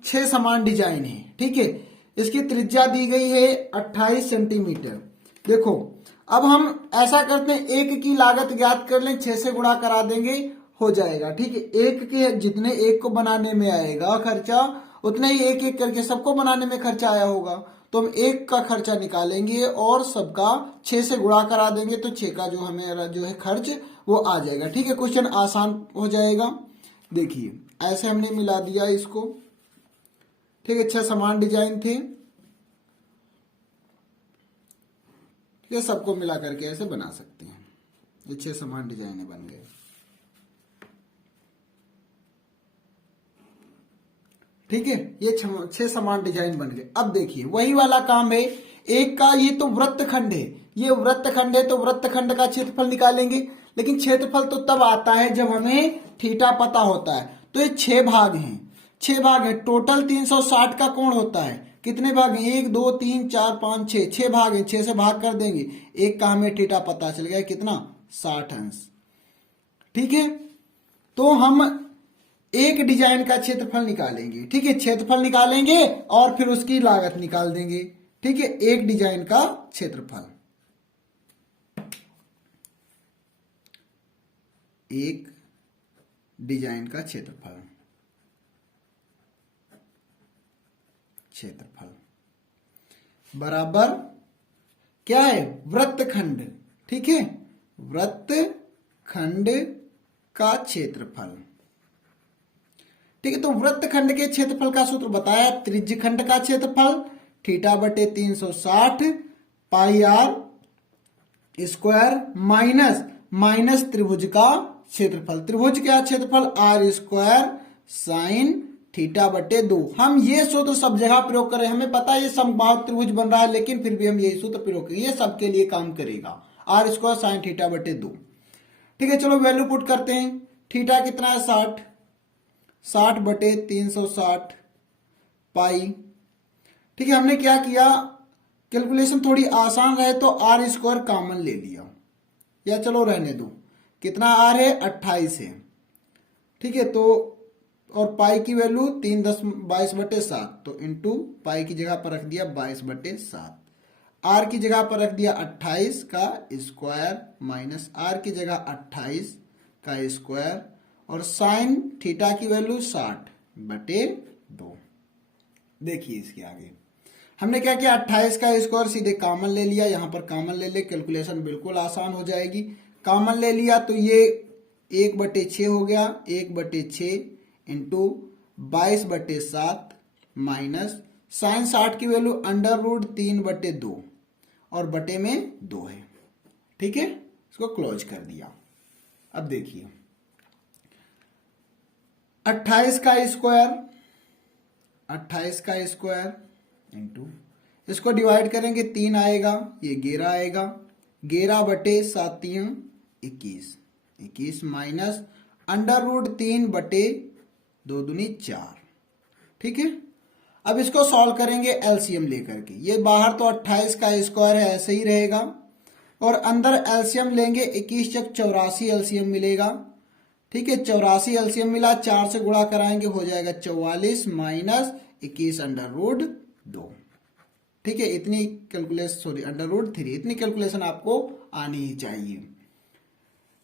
6 समान डिजाइन है, ठीक है, इसकी त्रिज्या दी गई है 28 सेंटीमीटर। देखो अब हम ऐसा करते हैं, एक की लागत ज्ञात कर लें, 6 से गुणा करा देंगे हो जाएगा, ठीक है। एक के जितने एक को बनाने में आएगा खर्चा उतने ही एक एक करके सबको बनाने में खर्चा आया होगा, तो हम एक का खर्चा निकालेंगे और सबका 6 से गुणा करा देंगे, तो 6 का जो हमें जो है खर्च वो आ जाएगा, ठीक है। क्वेश्चन आसान हो जाएगा। देखिए ऐसे हमने मिला दिया इसको, ठीक है, 6 समान डिजाइन थे, ये सबको मिला करके ऐसे बना सकते हैं, ये 6 समान डिजाइन बन गए, ठीक है, ये 6 समान डिजाइन बन गए। अब देखिए वही वाला काम है, एक का ये तो वृत्तखंड है, ये वृत्तखंड है तो वृत्तखंड का क्षेत्रफल निकालेंगे, लेकिन क्षेत्रफल तो तब आता है जब हमें थीटा पता होता है। तो ये 6 भाग हैं, 6 भाग है, टोटल 360 का कोण होता है, कितने भाग हैं, 1 2 3 4 5 6, 6 भाग हैं, 6 से भाग कर देंगे, एक का हमें थीटा पता चल गया कितना, 60 अंश, ठीक है। तो हम एक डिजाइन का क्षेत्रफल निकालेंगे, ठीक है, क्षेत्रफल निकालेंगे और फिर उसकी लागत निकाल देंगे, ठीक है। एक डिजाइन का क्षेत्रफल, एक डिजाइन का क्षेत्रफल बराबर क्या है, वृत्तखंड। ठीक है, वृत्तखंड का क्षेत्रफल। ठीक है, तो वृत्तखंड के क्षेत्रफल का सूत्र बताया, त्रिज्यखंड का क्षेत्रफल थीटा बटे 360 पाई आर स्क्वायर माइनस त्रिभुज का क्षेत्रफल। त्रिभुज का क्षेत्रफल आर स्क्वायर साइन थीटा बटे 2। हम ये सूत्र सब जगह प्रयोग करें, हमें पता है ये समबाहु त्रिभुज बन रहा है, लेकिन फिर भी हम यही सूत्र प्रयोग करें, ये सबके लिए काम करेगा। आर स्क्वायर साइन थीटा बटे 2। ठीक है, चलो वैल्यू पुट करते हैं। थीटा कितना है, 60 बटे 360 पाई। ठीक है, हमने क्या किया, कैलकुलेशन थोड़ी आसान रहे तो आर स्क्वायर कॉमन ले लिया, या चलो रहने दो। कितना आर है, 28 है। ठीक है, तो और पाई की वैल्यू 22/7, तो इंटू पाई की जगह पर रख दिया 22/7, आर की जगह पर रख दिया 28 का स्क्वायर माइनस आर की जगह 28 का स्क्वायर, और साइन थीटा की वैल्यू 60/2। देखिए इसके आगे हमने क्या किया, 28 का स्क्वायर सीधे कॉमन ले लिया, यहां पर कॉमन ले ले, कैलकुलेशन बिल्कुल आसान हो जाएगी। कॉमन ले लिया तो ये 1/6 हो गया, 1/6 इंटू 22/7 माइनस साइन 60 की वैल्यू √3/2 और बटे में 2 है। ठीक है, इसको क्लोज कर दिया। अब देखिए 28 का स्क्वायर इंटू इसको डिवाइड करेंगे 3 आएगा, ये 11 आएगा, 11/7 21, 21 माइनस √3/2 दूनी 4। ठीक है, अब इसको सॉल्व करेंगे एलसीएम लेकर के। ये बाहर तो 28 का स्क्वायर है, ऐसे ही रहेगा, और अंदर एलसीएम लेंगे, 21 जब 84 एलसीएम मिलेगा। ठीक है, 84 एलसीएम मिला, 4 से गुणा कराएंगे हो जाएगा 44 माइनस 21/2। ठीक है, इतनी कैलकुलेशन √3 इतनी कैलकुलेशन आपको आनी ही चाहिए।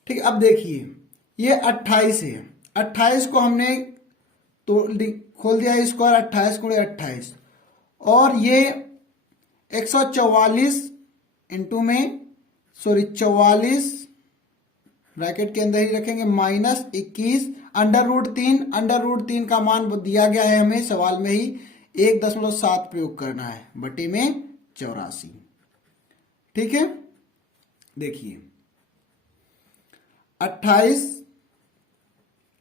ठीक है, अब देखिए ये 28 है, 28 को हमने तो खोल दिया स्क्वायर, 28 गुणे 28, और ये 144 इंटू में 44 ब्रैकेट के अंदर ही रखेंगे माइनस 21 √3 का मान दिया गया है हमें सवाल में ही, 1.7 प्रयोग करना है, बटे में 84। ठीक है, देखिए 28,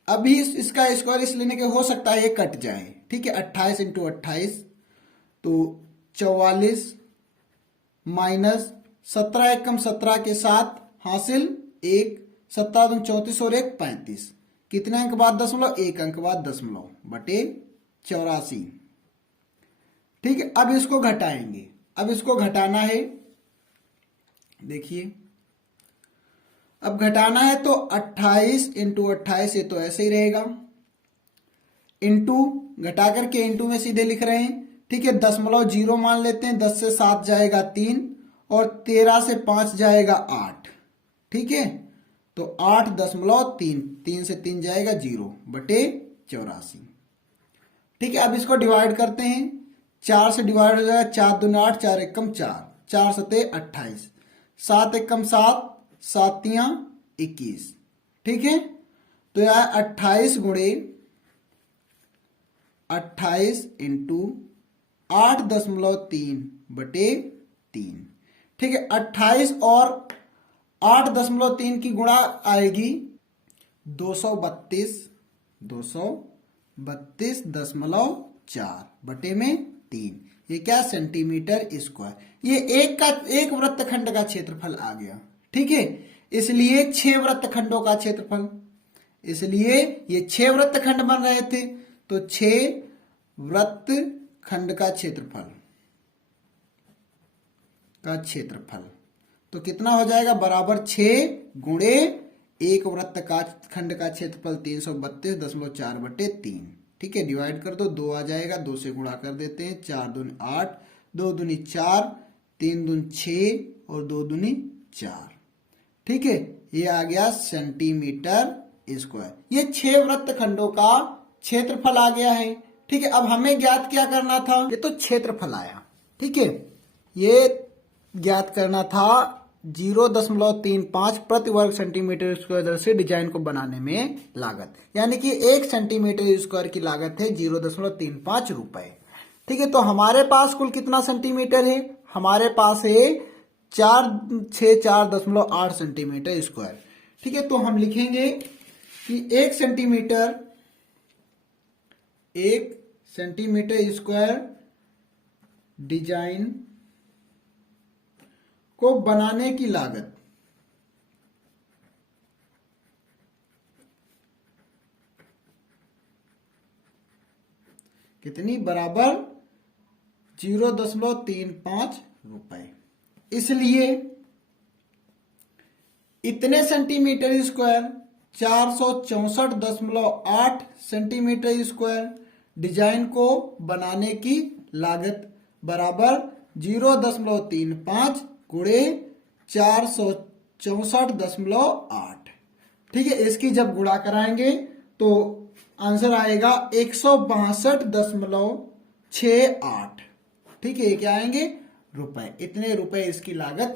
अभी इसका स्क्वायर इस लेने के हो सकता है ये कट जाए। ठीक है, 28 इंटू 28 तो 44 माइनस 17 एकम 17 के साथ हासिल 1, 17 दूनी 34 और 1 35, कितने अंक बाद दशमलव, 1 अंक बाद दशमलव, बटे 84। ठीक है, अब इसको घटाएंगे, अब इसको घटाना है। देखिए अब घटाना है तो 28 इंटू 28, ये तो ऐसे ही रहेगा, इंटू घटा करके इंटू में सीधे लिख रहे हैं। ठीक है, 0.0 मान लेते हैं, 10 से 7 जाएगा 3, और 13 से 5 जाएगा 8। ठीक है, तो 8.3, 3 से 3 जाएगा 0 बटे 84। ठीक है, अब इसको डिवाइड करते हैं, 4 से डिवाइड हो जाएगा, 4 दूनी 8, 4 एकम 4, 4 सते 28, 7 एकम 7, 7 तियां 21। ठीक है, तो यह 28 गुणे 28 इंटू 8.3 बटे 3। ठीक है, 28 और 8.3 की गुणा आएगी 232.4 बटे में 3। ये क्या, सेंटीमीटर स्क्वायर। ये एक वृत्तखंड का क्षेत्रफल आ गया। ठीक है, इसलिए 6 वृत्तखंडों का क्षेत्रफल, इसलिए ये 6 वृत्तखंड बन रहे थे, तो 6 वृत्तखंड का क्षेत्रफल तो कितना हो जाएगा, बराबर 6 गुणे एक वृत्त का खंड का क्षेत्रफल 332.4 बटे 3। ठीक है, डिवाइड कर दो, 2 आ जाएगा, 2 से गुणा कर देते हैं, 4 दूनी 8, 2 दूनी 4, 3 दूनी 6 और 2 दूनी 4। ठीक है, ये आ गया सेंटीमीटर स्क्वायर। ये 6 वृत्तखंडों का क्षेत्रफल आ गया है। ठीक है, अब हमें ज्ञात क्या करना था, ये तो क्षेत्रफल आया। ठीक है, ये ज्ञात करना था 0.35 प्रति वर्ग सेंटीमीटर स्क्वायर दर से डिजाइन को बनाने में लागत, यानी कि 1 सेंटीमीटर स्क्वायर की लागत है 0.35 रुपए। ठीक है, तो हमारे पास कुल कितना सेंटीमीटर है? हमारे पास है 464.8 सेंटीमीटर स्क्वायर। ठीक है, तो हम लिखेंगे कि 1 सेंटीमीटर स्क्वायर डिजाइन को बनाने की लागत कितनी? बराबर 0.35 रुपए। इसलिए इतने centimetre square 464.8 centimetre square design को बनाने की लागत बराबर 0.35 गुणे 464.8। ठीक है, इसकी जब गुणा कराएंगे तो आंसर आएगा 162.68। ठीक है, ये क्या आएंगे? रुपए। इतने रुपए इसकी लागत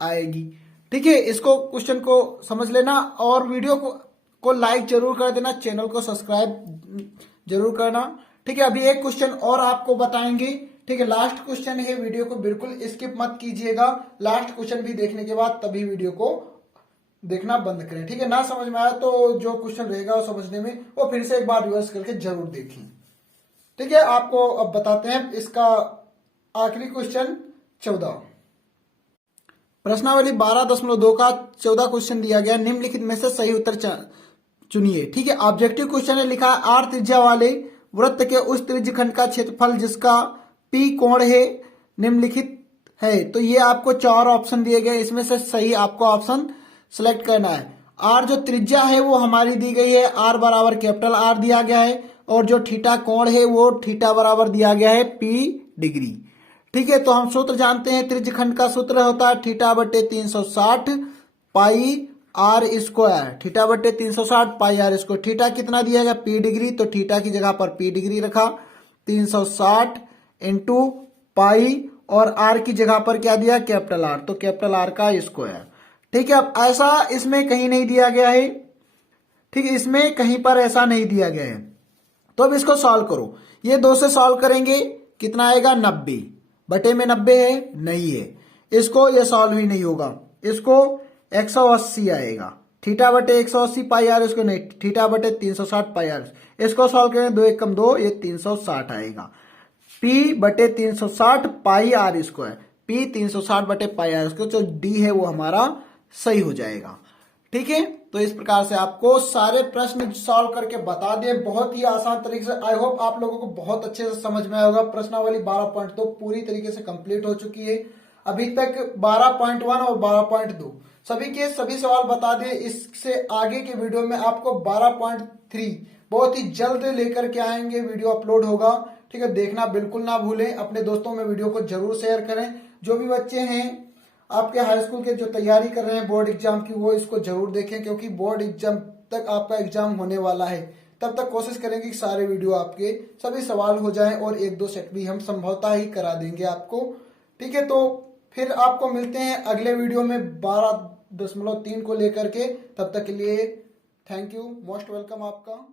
आएगी। ठीक है, इसको क्वेश्चन को समझ लेना और वीडियो को लाइक जरूर कर देना, चैनल को सब्सक्राइब जरूर करना। ठीक है, अभी एक क्वेश्चन और आपको बताएंगे। ठीक है, लास्ट क्वेश्चन है, वीडियो को बिल्कुल स्किप मत कीजिएगा। लास्ट क्वेश्चन भी देखने के बाद तभी वीडियो को देखना बंद करें। ठीक है, ना समझ में आया तो जो क्वेश्चन रहेगा वो समझने में वो फिर से एक बार रिवर्स करके जरूर देखें। ठीक है, आपको अब बताते हैं इसका आखिरी क्वेश्चन 14। प्रश्नावली 12.2 का 14 क्वेश्चन दिया गया, निम्नलिखित में से सही उत्तर चुनिए। ठीक है, ऑब्जेक्टिव क्वेश्चन है, लिखा है आर त्रिज्या वाले वृत्त के उस त्रिज्य खंड का क्षेत्रफल जिसका पी कोण है निम्नलिखित है। तो ये आपको 4 ऑप्शन दिए गए, इसमें से सही आपको ऑप्शन सिलेक्ट करना है। आर जो त्रिज्या है वो हमारी दी गई है, आर बराबर कैपिटल आर दिया गया है, और जो थीटा कोण है वो थीटा बराबर दिया गया है पी डिग्री। ठीक है, तो हम सूत्र जानते हैं, त्रिज्य खंड का सूत्र होता है थीटा बटे 360 पाई आर स्क्वायर। थीटा बटे 360 पाई आर स्क्वायर। थीटा कितना दिया गया? पी डिग्री, तो थीटा की जगह पर पी डिग्री रखा, 360 इंटू पाई, और आर की जगह पर क्या दिया? कैपिटल आर, तो कैपिटल आर का स्क्वायर। ठीक है, अब ऐसा इसमें कहीं नहीं दिया गया है। ठीक है, इसमें कहीं पर ऐसा नहीं दिया गया है, तो अब इसको सॉल्व करो। ये 2 से सॉल्व करेंगे, कितना आएगा? 90 बटे में 90 है, नहीं है, इसको ये सॉल्व ही नहीं होगा, इसको 180 आएगा। थीटा बटे 180 पाई आर, इसको नहीं, थीटा बटे 360 पाई आर, इसको सॉल्व करें, 2 1 2, ये 360 आएगा। पी बटे 360 पाई आर स्क्वायर, पी 360 बटे पाई आर स्क्वायर, जो डी है वो हमारा सही हो जाएगा। ठीक है, तो इस प्रकार से आपको सारे प्रश्न सॉल्व करके बता दिए, बहुत ही आसान तरीके से। आई होप आप लोगों को बहुत अच्छे से समझ में आया होगा। प्रश्नावली 12.2 पूरी तरीके से कंप्लीट हो चुकी है। अभी तक 12.1 और 12.2 सभी के सभी सवाल बता दिए। इससे आगे के वीडियो में आपको 12.3 बहुत ही जल्द लेकर के आएंगे, वीडियो अपलोड होगा। ठीक है, देखना बिल्कुल ना भूलें, अपने दोस्तों में वीडियो को जरूर शेयर करें। जो भी बच्चे हैं आपके हाई स्कूल के जो तैयारी कर रहे हैं बोर्ड एग्जाम की, वो इसको जरूर देखें, क्योंकि बोर्ड एग्जाम तक आपका एग्जाम होने वाला है। तब तक कोशिश करेंगे कि सारे वीडियो आपके सभी सवाल हो जाएं, और 1-2 सेट भी हम संभवतः ही करा देंगे आपको। ठीक है, तो फिर आपको मिलते हैं अगले वीडियो में 12.3 को लेकर के। तब तक के लिए थैंक यू, मोस्ट वेलकम आपका।